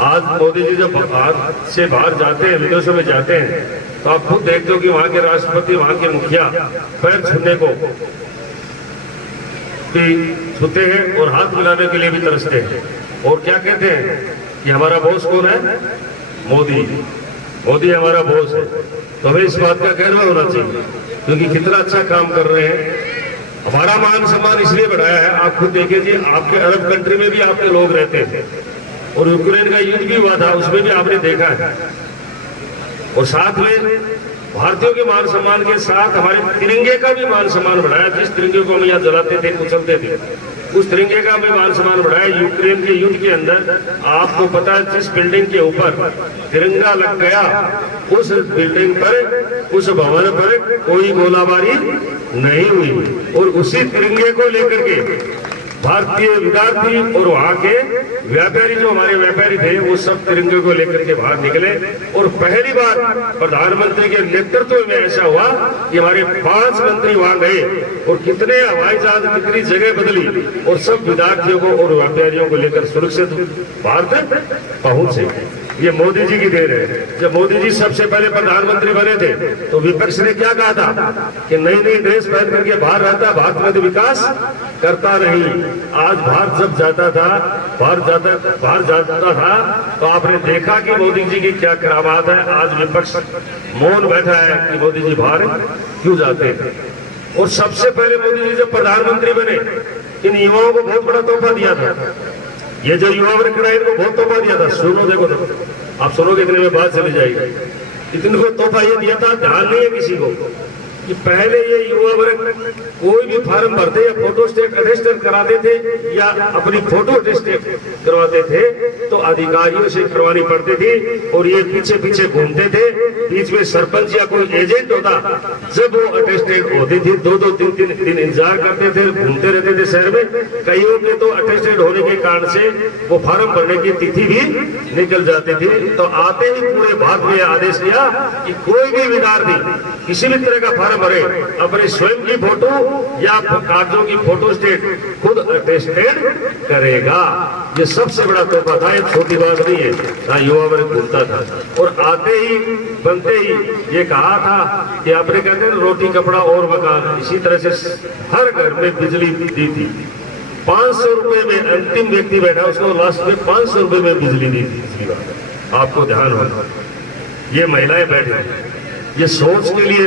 आज मोदी जी जब भारत से बाहर जाते हैं, विदेशों में जाते हैं, तो आप खुद देखते हो कि वहां के राष्ट्रपति, वहां के मुखिया पैर छूने को भी छूते हैं और हाथ मिलाने के लिए भी तरसते हैं। और क्या कहते हैं कि हमारा बॉस कौन है? मोदी। मोदी हमारा बॉस है। तो हमें इस बात का गर्व होना चाहिए, क्योंकि कितना अच्छा काम कर रहे हैं। हमारा मान सम्मान इसलिए बढ़ाया है, आप खुद देखिए, आपके अरब कंट्री में भी आपके लोग रहते थे और यूक्रेन का युद्ध भी हुआ था, उसमें भी आपने देखा है। और साथ में भारतीयों के मान सम्मान के साथ हमारे तिरंगे का भी मान सम्मान बढ़ाया। जिस तिरंगे को हम यहाँ जलाते थे, कुचलते थे, उस तिरंगे का भी मान सम्मान बढ़ाया। यूक्रेन के युद्ध के अंदर आपको पता है, जिस बिल्डिंग के ऊपर तिरंगा लग गया, उस बिल्डिंग पर, उस भवन पर कोई गोलाबारी नहीं हुई। और उसी तिरंगे को लेकर के भारतीय विद्यार्थी और वहां के व्यापारी, जो हमारे व्यापारी थे, वो सब तिरंगे को लेकर के बाहर निकले। और पहली बार प्रधानमंत्री के नेतृत्व में ऐसा हुआ कि हमारे 5 मंत्री वहां गए और कितने हवाई जहाज, कितनी जगह बदली और सब विद्यार्थियों को और व्यापारियों को लेकर सुरक्षित भारत पहुंचे। ये मोदी जी की देन है। जब मोदी जी सबसे पहले प्रधानमंत्री बने थे, तो विपक्ष ने क्या कहा था कि नई नई ड्रेस पहन करके बाहर रहता, भारत में तो विकास करता नहीं। आज भारत जब जाता था, बाहर जाता था, तो आपने देखा कि मोदी जी की क्या करामात है। आज विपक्ष मौन बैठा है कि मोदी जी बाहर क्यों जाते हैं। और सबसे पहले मोदी जी जब प्रधानमंत्री बने, इन युवाओं को बहुत बड़ा तोहफा दिया था। ये जो युवा वर्ग है, इनको बहुत तोहफा दिया था। सुनो, देखो तो आप सुनोगे, इतने में बात चली जाएगी। इतने को तोहफा ये दिया था, ध्यान नहीं है किसी को, कि पहले ये युवा वर्ग कोई भी फार्म भरते या फोटो स्टेट अटेस्टेड कराते थे या अपनी फोटो अटेस्टेड करवाते थे, तो अधिकारियों से करवानी पड़ती थी और ये पीछे पीछे घूमते थे। बीच में सरपंच या कोई एजेंट होता, जब वो अटेस्टेड होती थी, 2-2, 3-3 दिन इंतजार करते थे, घूमते रहते थे शहर में। कईयों के तो अटेस्टेड होने के कारण से वो फार्म भरने की तिथि भी निकल जाती थी। तो आते ही पूरे भारत में आदेश दिया कि कोई भी विद्यार्थी किसी भी तरह का फार्म भरे, अपने स्वयं की फोटो या कागजों की फोटो स्टेट खुद अटेस्टेड करेगा। ये सबसे बड़ा तोहफा था, ये छोटी बात नहीं है। ना युवा वर्ग भूलता था। और आते ही बनते ही ये कहा था कि आपने कहते हैं रोटी कपड़ा और मकान, इसी तरह से हर घर में बिजली दी थी। 500 रुपए में अंतिम व्यक्ति बैठा, उसको लास्ट में 500 रुपए में बिजली दी थी। आपको ध्यान होगा, ये महिलाएं बैठी, ये सोच के लिए,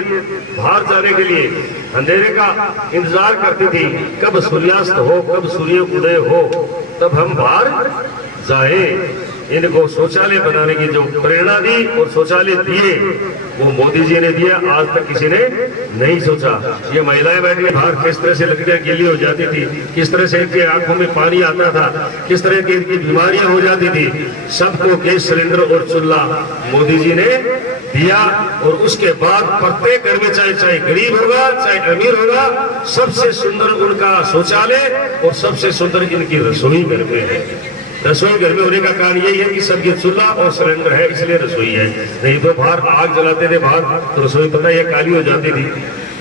बाहर जाने के लिए अंधेरे का इंतजार करती थी, कब सूर्यास्त हो, कब सूर्य उदय हो, तब हम बाहर जाए। इनको शौचालय बनाने की जो प्रेरणा दी और शौचालय दिए, वो मोदी जी ने दिया। आज तक किसी ने नहीं सोचा। ये महिलाएं बैठी बाहर, किस तरह से लकड़ियां गीली हो जाती थी, किस तरह से इनकी आंखों में पानी आता था, किस तरह की इनकी बीमारियां हो जाती थी। सबको गैस सिलेंडर और चूल्हा मोदी जी ने दिया। और उसके बाद प्रत्येक घर में, चाहे गरीब होगा चाहे अमीर होगा, सबसे सुंदर उनका शौचालय और सबसे सुंदर इनकी रसोई घर में है। रसोई घर में होने का कारण यही है कि सबके चूल्हा और सिलेंडर है, इसलिए रसोई है। नहीं तो बाहर आग जलाते थे बाहर, तो रसोई पता है काली हो जाती थी,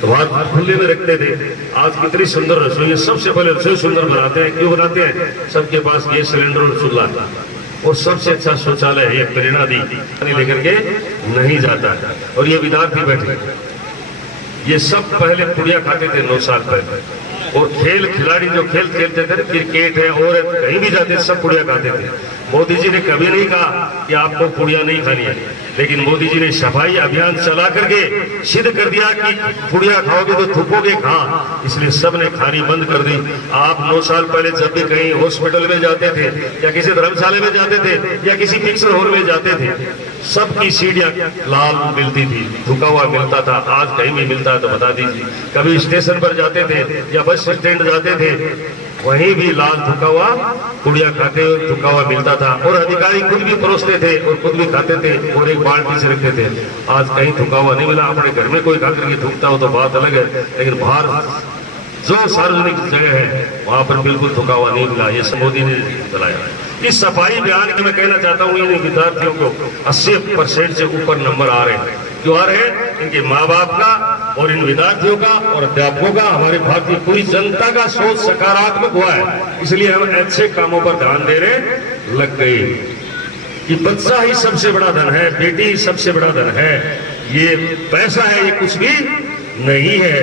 तो बाहर खुले में रखते थे। आज कितनी सुंदर रसोई है। सबसे पहले रसोई सुंदर बनाते हैं, क्यों बनाते हैं? सबके पास गैस सिलेंडर और चूल्हा, और सबसे अच्छा शौचालय है। ये प्रेरणा दी, लेकर के नहीं जाता। और ये विद्यार्थी बैठे, ये सब पहले पुड़िया खाते थे 9 साल पहले। और खेल खिलाड़ी जो खेल खेलते थे, क्रिकेट है और कहीं भी जाते सब पुड़िया खाते थे। मोदी जी ने कभी नहीं कहा कि आपको पुड़िया नहीं खानी है, लेकिन मोदी जी ने सफाई अभियान चला करके सिद्ध कर दिया कि पुड़िया खाओगे तो थूकोगे कहाँ, इसलिए सब ने खानी बंद कर दी। आप 9 साल पहले जब भी कहीं हॉस्पिटल में जाते थे या किसी धर्मशाला में जाते थे या किसी पिक्चर हॉल में जाते थे, सबकी सीढ़ियां लाल मिलती थी, थूका हुआ मिलता था। आज कहीं भी मिलता है तो बता दीजिए। कभी स्टेशन पर जाते थे या बस स्टैंड जाते थे, वहीं भी लाल थूका हुआ पुड़िया खाते हुए थूका हुआ मिलता था। और अधिकारी खुद भी परोसते थे और खुद भी खाते थे और एक बाल्टी से रखते थे। आज कहीं थूका हुआ नहीं मिला। अपने घर में कोई खा करके थूकता हो तो बात अलग है, लेकिन बाहर जो सार्वजनिक जगह है वहां पर बिल्कुल थूका हुआ नहीं मिला। ये मोदी ने चलाया। इस सफाई अभियान की मैं कहना चाहता हूँ, इन विद्यार्थियों को 80% से ऊपर नंबर आ रहे हैं। क्यों आ रहे हैं? इनके माँ बाप का और इन विद्यार्थियों का और अध्यापकों का, हमारे भारतीय पूरी जनता का सोच सकारात्मक हुआ है। इसलिए हम अच्छे कामों पर ध्यान दे रहे लग गए। कि बच्चा ही सबसे बड़ा धन है, बेटी ही सबसे बड़ा धन है, ये पैसा है, ये कुछ भी नहीं है,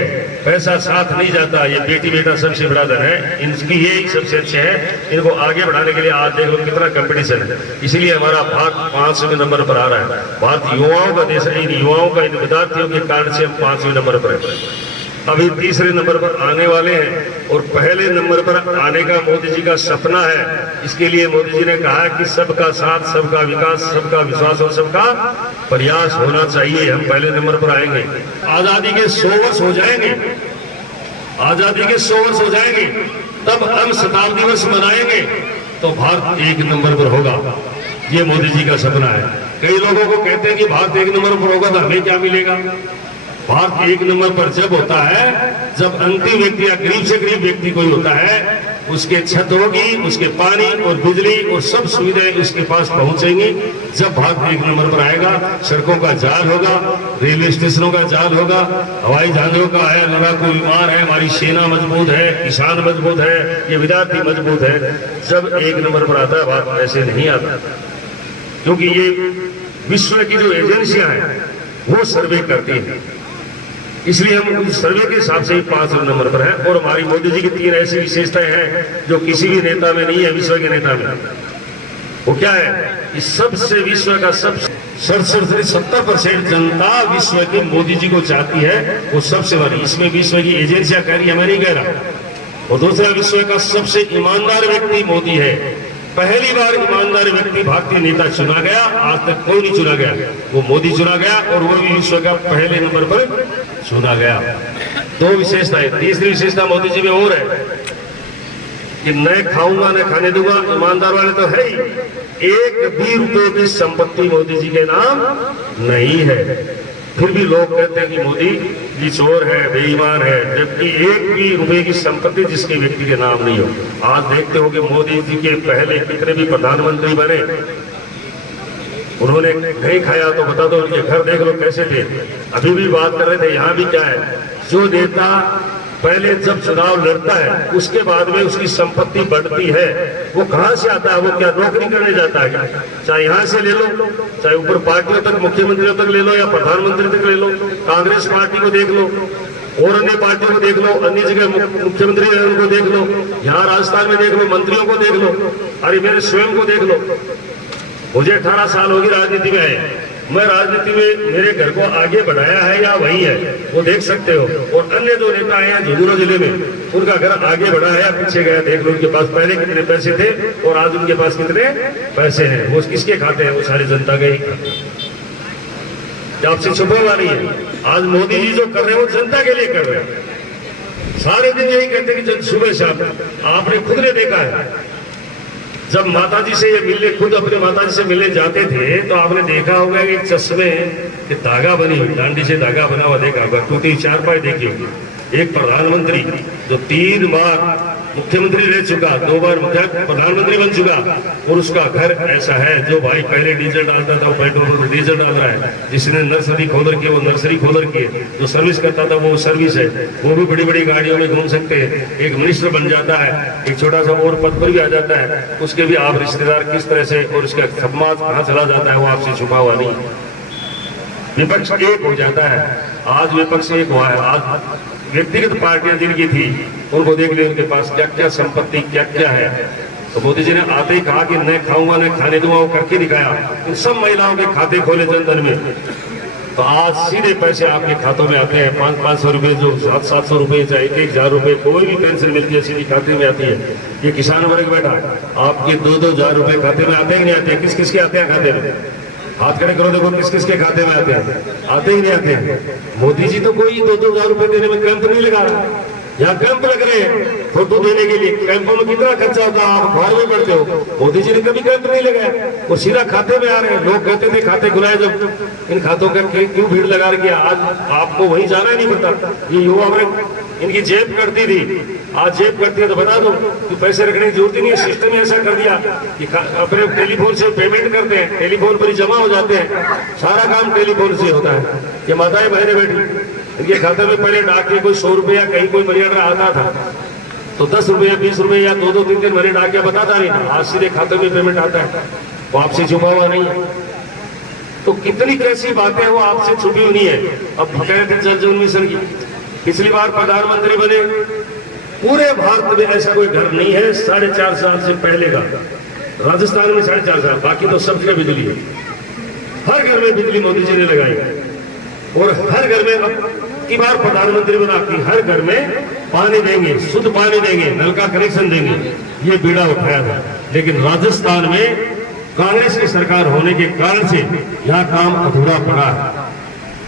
पैसा साथ नहीं जाता, ये बेटी बेटा सबसे बड़ा धन है, इनकी ये सबसे अच्छे हैं। इनको आगे बढ़ाने के लिए आज देख लो कितना कंपटीशन है। इसलिए हमारा भारत 5वें नंबर पर आ रहा है। भारत युवाओं का देश है, इन युवाओं का, इन विद्यार्थियों के कारण से हम 5वें नंबर पर है। अभी तीसरे नंबर पर आने वाले हैं और पहले नंबर पर आने का मोदी जी का सपना है। इसके लिए मोदी जी ने कहा है कि सबका साथ, सबका विकास, सबका विश्वास और सबका प्रयास होना चाहिए। हम पहले नंबर पर आएंगे। आजादी के 100 वर्ष हो जाएंगे, आजादी के 100 वर्ष हो जाएंगे, तब हम शताब्दी वर्ष मनाएंगे तो भारत 1 नंबर पर होगा। ये मोदी जी का सपना है। कई लोगों को कहते हैं कि भारत 1 नंबर पर होगा तो हमें क्या मिलेगा। भारत 1 नंबर पर जब होता है जब अंतिम व्यक्ति या गरीब से गरीब व्यक्ति कोई होता है, उसके छत होगी, उसके पानी और बिजली और सब सुविधाएं उसके पास पहुंचेंगी। जब भारत 1 नंबर पर आएगा, सड़कों का जाल होगा, रेलवे स्टेशनों का जाल होगा, हवाई जहाजों का है, लड़ाकू विमान है, हमारी सेना मजबूत है, किसान मजबूत है, ये विद्यार्थी मजबूत है। जब 1 नंबर पर आता है भारत ऐसे नहीं आता, क्योंकि ये विश्व की जो एजेंसियां हैं वो सर्वे करती हैं। इसलिए हम उस सर्वे के हिसाब से ही 5वें नंबर पर है। और हमारी मोदी जी की 3 ऐसी विशेषताएं हैं जो किसी भी नेता में नहीं है, विश्व के नेता में। वो क्या है कि सबसे विश्व का 70% जनता विश्व के मोदी जी को चाहती है, वो सबसे बड़ी। इसमें विश्व की एजेंसियां कह रही है, मैं नहीं कह रहा। और दूसरा, विश्व का सबसे ईमानदार व्यक्ति मोदी है। पहली बार ईमानदार व्यक्ति भारतीय नेता चुना गया, आज तक कोई नहीं चुना गया, वो मोदी चुना गया और वो भी विश्व का पहले नंबर पर चुना गया। 2 विशेषताएं। तीसरी विशेषता मोदी जी में और है कि न खाऊंगा न खाने दूंगा, ईमानदार वाले तो है ही। 1 भी रुपए की संपत्ति मोदी जी के नाम नहीं है। फिर भी लोग कहते हैं कि मोदी जी चोर है, बेईमान है, जबकि 1 भी रुपए की संपत्ति जिसके व्यक्ति के नाम नहीं हो। आज देखते हो कि मोदी जी के पहले कितने भी प्रधानमंत्री बने, उन्होंने नहीं खाया तो बता दो, उनके घर देख लो कैसे थे। अभी भी बात कर रहे थे, यहाँ भी क्या है, जो नेता पहले जब चुनाव लड़ता है उसके बाद में उसकी संपत्ति बढ़ती है, वो कहां से आता है, वो क्या नौकरी करने जाता है? चाहे यहाँ से ले लो, चाहे ऊपर पार्टियों तक, मुख्यमंत्रियों तक ले लो या प्रधानमंत्री तक ले लो, कांग्रेस पार्टी को देख लो और अन्य पार्टियों को देख लो, अन्य जगह मुख्यमंत्री उनको देख लो, यहाँ राजस्थान में देख लो, मंत्रियों को देख लो, अरे मेरे स्वयं को देख लो। मुझे 18 साल होगी राजनीति में आए, मैं राजनीति में मेरे घर को आगे बढ़ाया है या वही है, वो देख सकते हो। और अन्य जो नेता आए हैं झुंझुनू जिले में, उनका घर आगे बढ़ा है या पीछे गया, देख लो। उनके पास पहले कितने पैसे थे और आज उनके पास कितने पैसे हैं। वो किसके खाते हैं? वो सारी जनता के ही खाते। आपसे छुपे वाली है। आज मोदी जी जो कर रहे हैं वो जनता के लिए कर रहे हैं। सारे दिन यही कहते हैं कि सुबह शाम। आपने खुद ने देखा है, जब माताजी से ये मिलने, खुद अपने माताजी से मिलने जाते थे तो आपने देखा होगा कि चश्मे के धागा बनी हुई, डांडी से धागा बना हुआ देखा होगा, टूटी चारपाई देखी होगी। एक प्रधानमंत्री जो 3 बार मुख्यमंत्री रह चुका, 2 बार प्रधानमंत्री बन चुका, और उसका घर ऐसा है, जो भाई पहले डीजल डालता था वो पेट्रोल पर डीजल डाल रहा है, जिसने नर्सरी खोल रखी है वो नर्सरी खोल रखी है, जो सर्विस करता था वो सर्विस है, वो भी बड़ी बड़ी गाड़ियों में घूम सकते हैं। एक मिनिस्टर बन जाता है, एक छोटा सा और पद पर भी आ जाता है, उसके भी आप रिश्तेदार किस तरह से और उसका समाज कहाँ चला जाता है वो आपसे छुपा हुआ नहीं। विपक्ष एक हो जाता है। आज विपक्ष एक हुआ है। आज व्यक्तिगत पार्टियां जिनकी थी उनको देख ले, उनके पास क्या क्या संपत्ति क्या क्या है। तो मोदी जी ने आते ही कहा कि न खाऊंगा न खाने दूंगा, वो करके दिखाया। इन सब महिलाओं के खाते खोले जनधन में, तो आज सीधे पैसे आपके खातों में आते हैं। 500-500 रुपए, जो 700 रुपए, चाहे 1,000 रुपए, कोई भी पेंशन मिलती है सीधी खाते में आती है। ये किसान वर्ग बैठा, आपके 2-2 हजार रुपए खाते में आते ही नहीं आते? किस किस के आते हैं खाते में? हाथ खड़े करो, देखो किस किस के खाते में आते हैं? आते ही नहीं आते हैं। मोदी जी तो कोई 2-2 हजार रुपए देने में कैंप नहीं लगा रहा। यहाँ कैंप लग रहे हैं फोटो देने के लिए। कैंपों में कितना खर्चा होता है, आप घर में पड़ते हो। मोदी जी ने कभी कैंप नहीं लगाया, वो सीधा खाते में आ रहे हैं। लोग कहते थे खाते खुलाए, जब इन खातों का क्यों भीड़ लगा रही है? आज आपको वहीं जाना ही नहीं पड़ता। ये युवा वर्ग इनकी जेब करती थी, आज जेब करती है तो बता दो कि पैसे रखने की जरूरत ही नहीं है। सिस्टम ऐसा कर दिया कि अपने टेलीफोन से पेमेंट करते हैं, टेलीफोन पर ही जमा हो जाते हैं, सारा काम टेलीफोन से होता है। ये माताएं बहनें बैठी, इनके खाते में पहले डाक के कोई 100 रुपया कहीं कोई मर्यादा आता था तो 10 रुपया 20 रुपये या 2-2 3-3 महीने डाक के बताता नहीं था। आज सीधे खाते में पेमेंट आता है। वो आपसे छुपा हुआ नहीं है। तो कितनी कैसी बातें वो आपसे छुपी हुई नहीं है। अब कह रहे थे जल जीवन मिशन की, पिछली बार प्रधानमंत्री बने, पूरे भारत में ऐसा कोई घर नहीं है 4.5 साल से पहले का, राजस्थान में 4.5 साल, बाकी तो सब जगह बिजली है। हर घर में बिजली मोदी जी ने लगाई और हर घर में अब की बार प्रधानमंत्री बना कि हर घर में पानी देंगे, शुद्ध पानी देंगे, नल का कनेक्शन देंगे, ये बीड़ा उठाया था। लेकिन राजस्थान में कांग्रेस की सरकार होने के कारण से यह काम अधूरा पड़ा है।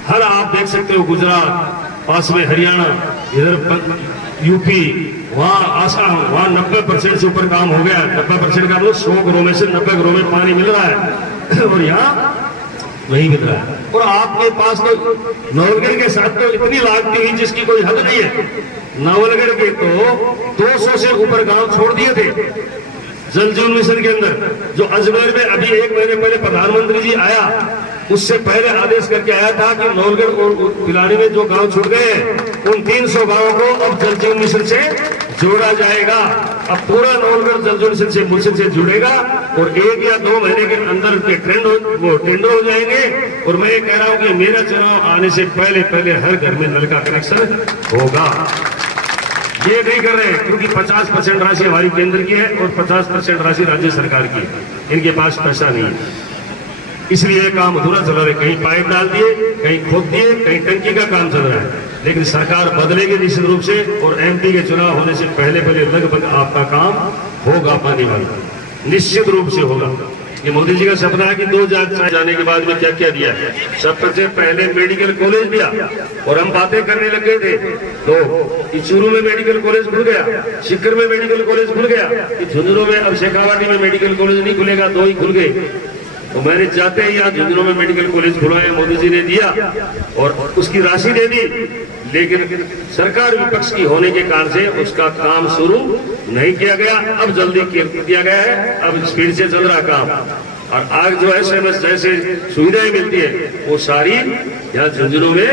हर आप देख सकते हो, गुजरात, पास में हरियाणा, इधर यूपी, वहां आसाम, वहां 90% से ऊपर काम हो गया। 90% का मतलब 100 घरों में से 90 घरों में पानी मिल रहा है और यहाँ नहीं मिल रहा है। और आपके पास तो नवलगढ़ के साथ तो इतनी लागती हुई जिसकी कोई हद नहीं है। नवलगढ़ के तो 200 से ऊपर गांव छोड़ दिए थे जल जीवन मिशन के अंदर। जो अजमेर में अभी 1 महीने पहले प्रधानमंत्री जी आया, उससे पहले आदेश करके आया था कि नवलगढ़ और पिलानी में जो गांव छूट गए हैं उन 300 गांवों को अब जल जीवन मिशन से जोड़ा जाएगा। अब पूरा नवलगढ़ जल जीवन मिशन से जुड़ेगा और 1 या 2 महीने के अंदर के टेंडर हो जाएंगे। और मैं ये कह रहा हूं कि मेरा चुनाव आने से पहले पहले हर घर में नल का कनेक्शन होगा। ये नहीं कर रहे क्योंकि 50% राशि हमारी केंद्र की है और 50% राशि राज्य सरकार की है। इनके पास पैसा नहीं है, इसलिए काम अधूरा चल रहा है। कहीं पाइप डाल दिए, कहीं खोद दिए, कहीं टंकी का काम चल रहा है। लेकिन सरकार बदलेगी निश्चित रूप से और एमपी के चुनाव होने से पहले पहले लगभग आपका काम होगा, पानी वाला निश्चित रूप से होगा। ये मोदी जी का सपना है कि 2000 जाने के बाद में क्या क्या दिया है। सबसे पहले मेडिकल कॉलेज दिया और हम बातें करने लग गए थे तो चूरू में मेडिकल कॉलेज खुल गया, शिकर में मेडिकल कॉलेज खुल गया, झुंझुनू में अब शेखावाटी में मेडिकल कॉलेज नहीं खुलेगा, 2 ही खुल गए। तो मैंने चाहते ही यहाँ झुंझुनू में मेडिकल कॉलेज खुलवाया, मोदी जी ने दिया और उसकी राशि दे दी। लेकिन सरकार विपक्ष की होने के कारण से उसका काम शुरू नहीं किया गया। अब जल्दी किया गया है, अब स्पीड से चल रहा काम। और आज जो SMS जैसे सुविधाएं मिलती है वो सारी यहाँ झुंझुनू में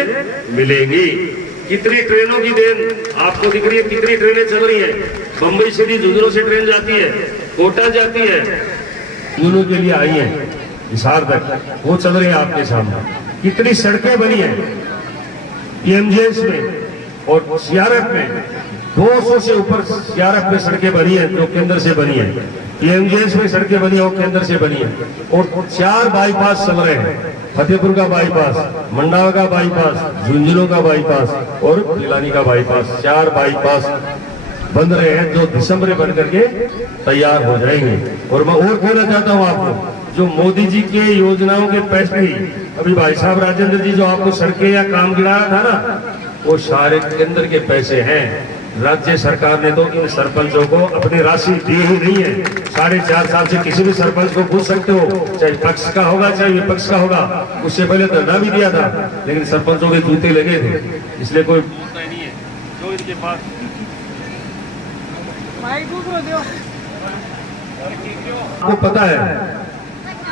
मिलेंगी। कितनी ट्रेनों की देन आपको दिख रही है, कितनी ट्रेनें चल रही है। बम्बई से झुंझुनू से ट्रेन जाती है, कोटा जाती है, झुंझुनू के लिए आई है हिसार तक, वो चल रही है आपके सामने। कितनी सड़कें बनी है PMGS में और CRF में, 200 से ऊपर CRF में सड़कें बनी है जो केंद्र से बनी है। PMGS में सड़कें बनी है वो केंद्र से बनी है। और 4 बाईपास चल रहे हैं, फतेहपुर का बाईपास, मंडावा का बाईपास, झुंझुनू का बाईपास और पिलानी का बाईपास। 4 बाईपास बन रहे हैं जो दिसंबर में बन करके तैयार हो जाएंगे। और मैं और कहना चाहता हूँ आपको, जो मोदी जी के योजनाओं के पैसे ही अभी भाई साहब राजेंद्र जी जो आपको सड़कें या काम गिराया था ना, वो सारे केंद्र के पैसे हैं। राज्य सरकार ने तो इन सरपंचों को अपनी राशि दी ही नहीं है। 4.5 साल से किसी भी सरपंच को पूछ सकते हो, चाहे पक्ष का होगा चाहे विपक्ष का होगा। उससे पहले धरना भी दिया था लेकिन सरपंचों के जूते लगे थे, इसलिए कोई नहीं है जो इनके पास। आपको पता है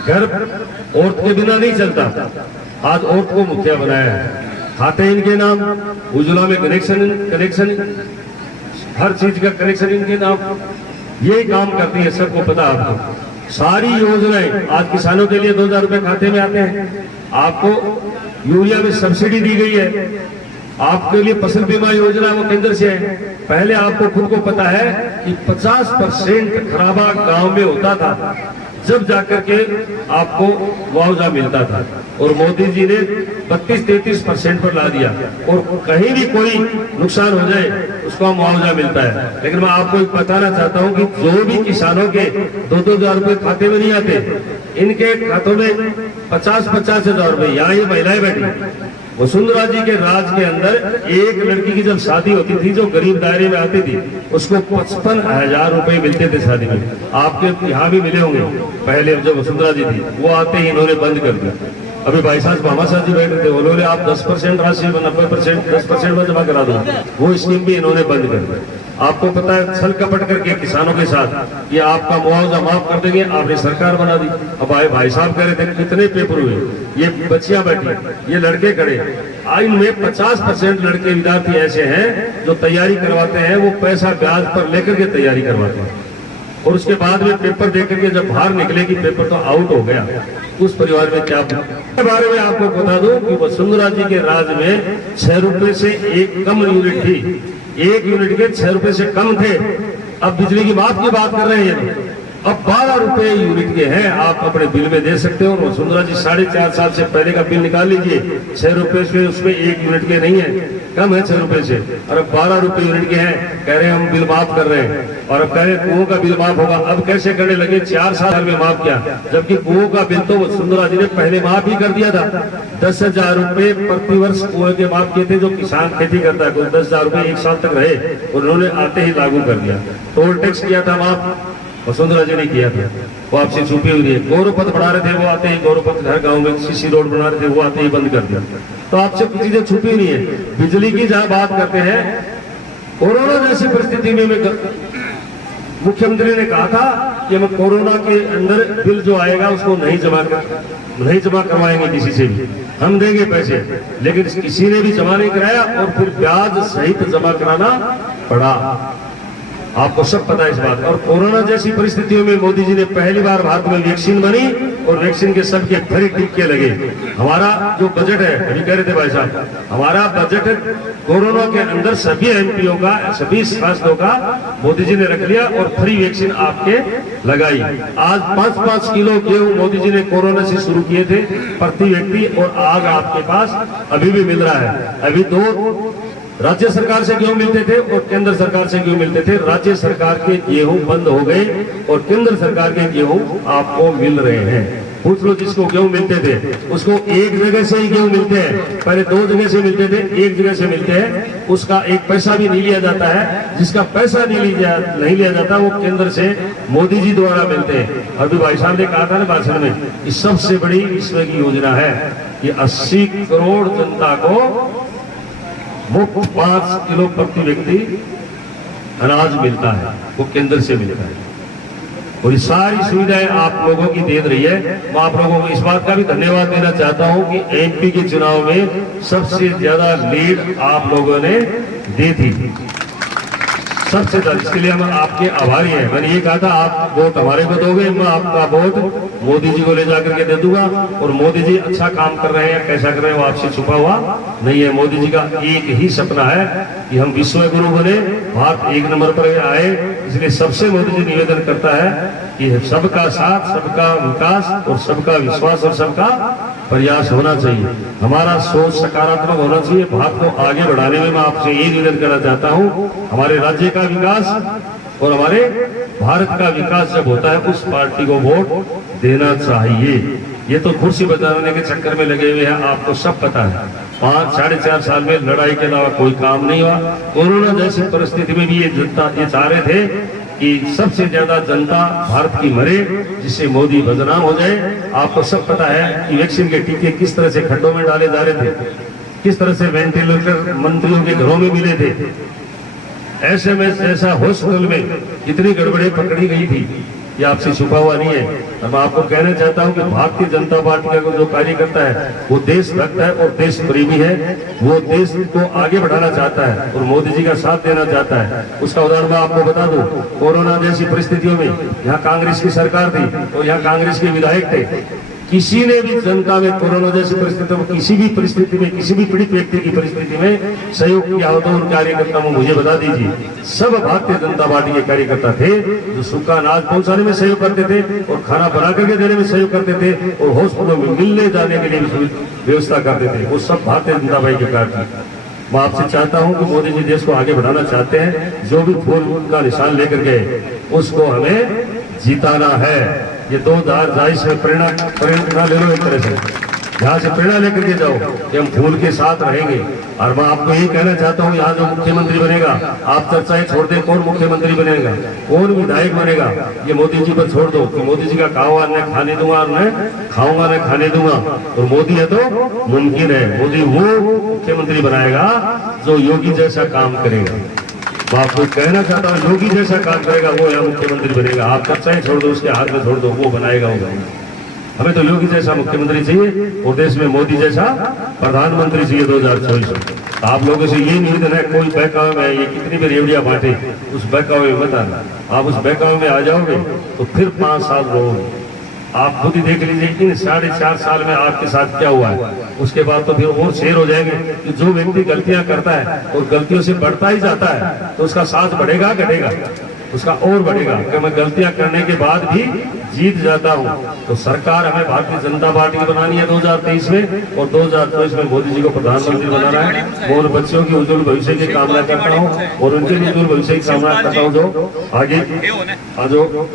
घर औरत के बिना नहीं चलता, आज औरत को मुखिया बनाया है। खाते इनके नाम, उज्ज्वला में कनेक्शन हर चीज का कनेक्शन इनके नाम, ये काम करती है, सबको पता आपको। सारी योजनाएं आज किसानों के लिए 2000 रुपए खाते में आते हैं। आपको यूरिया में सब्सिडी दी गई है, आपके लिए फसल बीमा योजना वो केंद्र से है। पहले आपको खुद को पता है कि 50% खराबा गांव में होता था, जब जाकर के आपको मुआवजा मिलता था। और मोदी जी ने 32-33% पर ला दिया और कहीं भी कोई नुकसान हो जाए उसका मुआवजा मिलता है। लेकिन मैं आपको बताना चाहता हूं कि जो भी किसानों के 2-2 हजार रुपए खाते में नहीं आते, इनके खातों में 50-50 हजार रुपए। यहाँ ये महिलाएं बैठी, वसुंधरा जी के राज के अंदर एक लड़की की जब शादी होती थी जो गरीब दायरे में आती थी, उसको 55,000 रुपए मिलते थे शादी में। आपके यहाँ भी मिले होंगे पहले जो वसुंधरा जी थी, वो आते ही इन्होंने बंद कर दिया। अभी भाई साहब मामा साहब जी बैठ रहे थे, उन्होंने आप 10% राशि 90% 10% में जमा करा दो, वो स्कीम भी इन्होंने बंद कर दी। आपको पता है छल कपट करके किसानों के साथ ये आपका मुआवजा माफ कर देंगे, आपने सरकार बना दी। अब भाई साहब कह रहे थे कितने पेपर हुए, ये बच्चियां बैठी, ये लड़के खड़े, इनमें 50% लड़के विद्यार्थी ऐसे हैं जो तैयारी करवाते हैं, वो पैसा ब्याज पर लेकर के तैयारी करवाते हैं। और उसके बाद में पेपर देख करके जब बाहर निकले कि पेपर तो आउट हो गया, उस परिवार में क्या के बारे में आपको बता दूं कि वसुंधरा जी के राज में 6 रुपए से एक कम यूनिट थी, 1 यूनिट के 6 रुपए से कम थे। अब बिजली की माफ की बात कर रहे हैं, अब 12 रुपए यूनिट के हैं, आप अपने बिल में दे सकते हो। वसुंधरा जी 4.5 साल से पहले का बिल निकाल लीजिए, 6 रुपए से उसमें 1 यूनिट के नहीं है, कम है 6 रुपए से, और अब 12 रुपए यूनिट के हैं। कह रहे हैं हम बिल माफ कर रहे हैं, और अब कह रहे हैं कुओं का बिल माफ होगा। अब कैसे करने लगे? 4 साल में माफ किया, जबकि कुओं का बिल तो वसुंधरा जी ने पहले माफ ही कर दिया था। 10,000 रुपए प्रति वर्ष कुएं के माफ किए थे, जो किसान खेती करता है, 10,000 रुपए 1 साल तक रहे, उन्होंने आते ही लागू कर दिया। टोल टैक्स किया था माफ, वसुंधरा जी ने किया था, वो आपसे छुपी हुई है। गौरवपथ बढ़ा रहे थे, वो आते ही गौरवपथ हर गांव में सीसी रोड बना रहे थे, वो आते ही बंद कर दिया। तो आपसे कुछ चीजें छुपी नहीं है। बिजली की जहां बात करते हैं, कोरोना जैसी परिस्थिति में मुख्यमंत्री ने कहा था कि हम कोरोना के अंदर बिल जो आएगा उसको नहीं जमा करवाएंगे किसी से भी, हम देंगे पैसे, लेकिन किसी ने भी जमा नहीं कराया और फिर ब्याज सहित जमा कराना पड़ा। आपको सब पता है इस बात। और कोरोना जैसी परिस्थितियों में मोदी जी ने पहली बार भारत में वैक्सीन बनी और वैक्सीन के सबके फ्री टीके लगे। हमारा जो बजट है, अभी कह रहे थे भाई साहब, हमारा बजट कोरोना के अंदर सभी एमपीओ का, सभी सांसदों का मोदी जी ने रख लिया और फ्री वैक्सीन आपके लगाई। आज 5-5 किलो गेहूं मोदी जी ने कोरोना से शुरू किए थे प्रति व्यक्ति, और आज आपके पास अभी भी मिल रहा है। अभी 2 राज्य सरकार से गेहूं मिलते थे और केंद्र सरकार से गेहूं मिलते थे। राज्य सरकार के गेहूं बंद हो गए और केंद्र सरकार के गेहूं आपको मिल रहे हैं। पूछ लो, जिसको गेहूं मिलते थे उसको एक जगह से ही गेहूं मिलते हैं, पहले 2 जगह से मिलते थे, एक जगह से मिलते हैं, उसका एक पैसा भी नहीं लिया जाता है। जिसका पैसा नहीं लिया जाता वो केंद्र से मोदी जी द्वारा मिलते हैं। अभी भाई साहब ने कहा था ना भाषण में, कि सबसे बड़ी विश्व की योजना है कि 80 करोड़ जनता को मुफ्त 5 किलो प्रति व्यक्ति अनाज मिलता है, वो केंद्र से मिलता है। और ये सारी सुविधाएं आप लोगों की दे रही है। मैं आप लोगों को इस बात का भी धन्यवाद देना चाहता हूं कि एमपी के चुनाव में सबसे ज्यादा लीड आप लोगों ने दी थी, सबसे ज्यादा। इसके लिए हम आपके आभारी हैं। मैंने ये कहा था आप वोट हमारे को दोगे, मैं आपका वोट मोदी जी को ले जाकर के दे दूंगा। और मोदी जी अच्छा काम कर रहे हैं, कैसा कर रहे हैं, वो आपसे छुपा हुआ नहीं है। मोदी जी का एक ही सपना है कि हम विश्व गुरु बने, भारत 1 नंबर पर आए। इसलिए सबसे मोदी जी निवेदन करता है कि सबका साथ, सबका विकास और सबका विश्वास और सबका प्रयास होना चाहिए। हमारा सोच सकारात्मक होना चाहिए। भारत को आगे बढ़ाने में मैं आपसे ये निवेदन करना चाहता हूँ, हमारे राज्य का विकास और हमारे भारत का विकास जब होता है, उस पार्टी को वोट देना चाहिए। ये तो कुर्सी बचाने के चक्कर में लगे हुए हैं, आपको सब पता है। 5-4.5 साल में लड़ाई के अलावा कोई काम नहीं हुआ। कोरोना जैसी परिस्थिति में भी ये जनता ये चाह रहे थे कि सबसे ज्यादा जनता भारत की मरे, जिससे मोदी बदनाम हो जाए। आपको सब पता है कि वैक्सीन के टीके किस तरह से खड्डों में डाले जा रहे थे, किस तरह से वेंटिलेटर मंत्रियों के घरों में मिले थे। ऐसे में ऐसा हॉस्पिटल में कितनी गड़बड़े पकड़ी गई थी, ये आपसे छुपा हुआ नहीं है। अब आपको कहना चाहता हूं कि भारतीय जनता पार्टी का जो कार्य करता है वो देशभक्त है और देश प्रेमी है। वो देश को आगे बढ़ाना चाहता है और मोदी जी का साथ देना चाहता है। उसका उदाहरण मैं आपको बता दूं, कोरोना जैसी परिस्थितियों में यहाँ कांग्रेस की सरकार थी और यहाँ कांग्रेस के विधायक थे। किसी ने भी जनता में कोरोना जैसी परिस्थितियों में, किसी भी परिस्थिति में, किसी भी पीड़ित व्यक्ति की परिस्थिति में सहयोग किया हो तो उन कार्यकर्ताओं को मुझे बता दीजिए। सब भारतीय जनता पार्टी के कार्यकर्ता थे जो सूखा अनाज पहुंचाने में सहयोग करते थे और खाना बना करके देने में सहयोग करते थे और हॉस्पिटलों में मिलने जाने के लिए भी व्यवस्था करते थे। वो सब भारतीय जनता पार्टी के कार्य थे। मैं आपसे चाहता हूं कि मोदी जी देश को आगे बढ़ाना चाहते हैं। जो भी फूल का निशान लेकर गए उसको हमें जीताना है। ये 2022 में प्रेरणा ले लो, एक तरह से यहाँ से प्रेरणा लेकर के जाओ कि हम फूल के साथ रहेंगे। और मैं आपको यही कहना चाहता हूँ, यहाँ जो मुख्यमंत्री बनेगा, आप चर्चाएं छोड़ दें, कौन मुख्यमंत्री बनेगा, कौन विधायक बनेगा, ये मोदी जी पर छोड़ दो कि मोदी जी का कहा हुआ न खाने दूंगा और न खाऊंगा न खाने दूंगा। और मोदी है तो मुमकिन है, मोदी वो मुख्यमंत्री बनाएगा जो योगी जैसा काम करेगा। मैं आपको कहना चाहता हूँ, योगी जैसा काम करेगा वो यहाँ मुख्यमंत्री बनेगा। आप चर्चाएं छोड़ दो, उसके हाथ में छोड़ दो, वो बनाएगा। हमें तो योगी जैसा मुख्यमंत्री चाहिए और देश में मोदी जैसा प्रधानमंत्री चाहिए 2024 में। आप लोगों से ये निवेदन है, कोई बहकावे में ये कितनी भी रेवड़ियां बांटे, उस बहकावे में मत आना। आप उस बहकावे में आ जाओगे तो फिर 5 साल रहोगे। आप खुद ही देख लीजिए कि 4.5 साल में आपके साथ क्या हुआ है। उसके बाद तो फिर और शेर हो जाएंगे कि जो व्यक्ति गलतियां करता है और गलतियों से बढ़ता ही जाता है तो उसका साथ बढ़ेगा घटेगा, उसका और बढ़ेगा कि मैं गलतियां करने के बाद भी जीत जाता हूं। तो सरकार हमें भारतीय जनता पार्टी की बनानी है 2023 में और 2024 में मोदी जी को प्रधानमंत्री बनाना है। मैं उन बच्चों की उज्जवल भविष्य की कामना करता हूं और उनके उज्जवल भविष्य की कामना करता हूं जो आगे आ जाओ।